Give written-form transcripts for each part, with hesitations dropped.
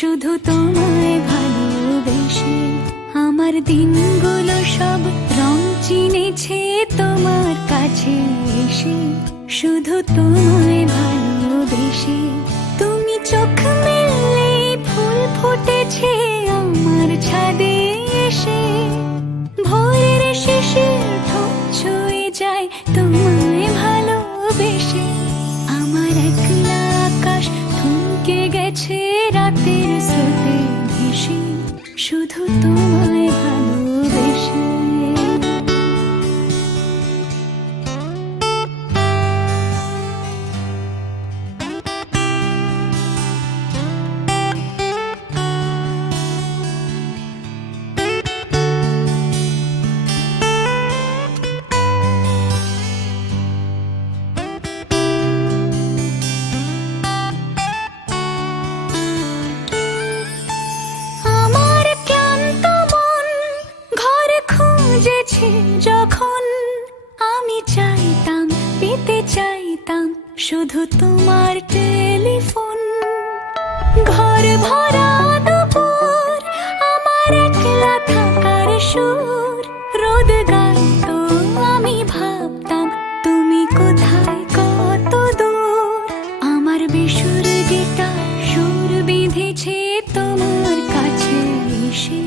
শুধু তোমায় ভালোবেসে। আমার দিনগুলো সব রং চিনেছে তোমার কাছে এসে, শুধু তোমায় ভালোবেসে। তুমি চোখ মেললে ফুল ফুটেছে আমার ছাদে এসে, ভোরের শিশির ঠোঁট ছুঁয়ে যায় তোমায় ভালোবেসে। আমার একলা আকাশ থমকে গেছে রাতের স্রোতে ভেসে, শুধু তোমায় ভালোবেসে। যখন আমি চাইতাম, পেতে চাইতাম শুধু তোমার টেলিফোন। ঘর ভরা দুপুর, আমার একলা থাকার সুর, রোদ গাইতো আমি ভাবতাম তুমি কোথায় কত দূর। আমার বেসুর গিটার সুর বিঁধেছে তোমার কাছে এসে,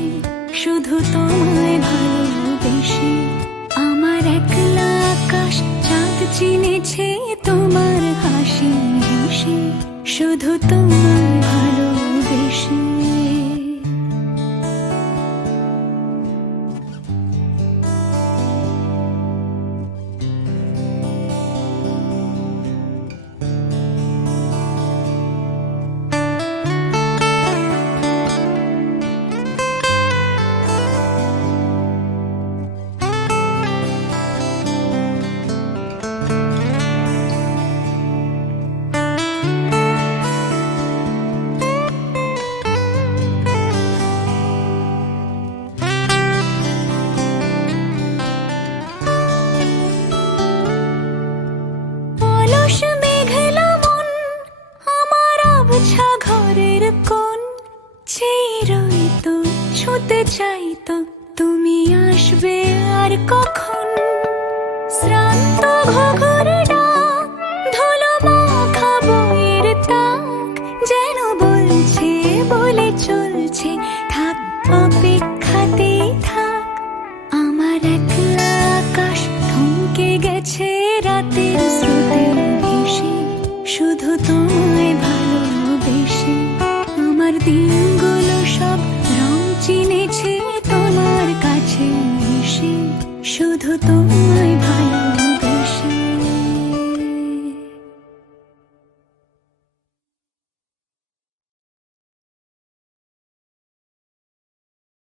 শুধু তোমায় ভালোবেসে। আমার একলা আকাশ চাঁদ চিনেছে তোমার হাসি হেসে, শুধু তোমায় ভালোবেসে। ঘরের কোণ চেয়ে রইতো, ছুঁতে চাইতো তুমি আসবে আর কখন। শ্রান্ত ঘুঘুর ডাক, ধুলো মাখা বইয়ের তাক, যেন বলছে বলে চলছে থাক অপেক্ষাতেই থাক। আমার একলা আকাশ থমকে গেছে রাতের স্রোতে ভেসে, শুধু তোমায় ভালোবেসে। আমার দিনগুলো সব রং চিনেছে তোমার কাছে এসে, শুধু তোমায় ভালো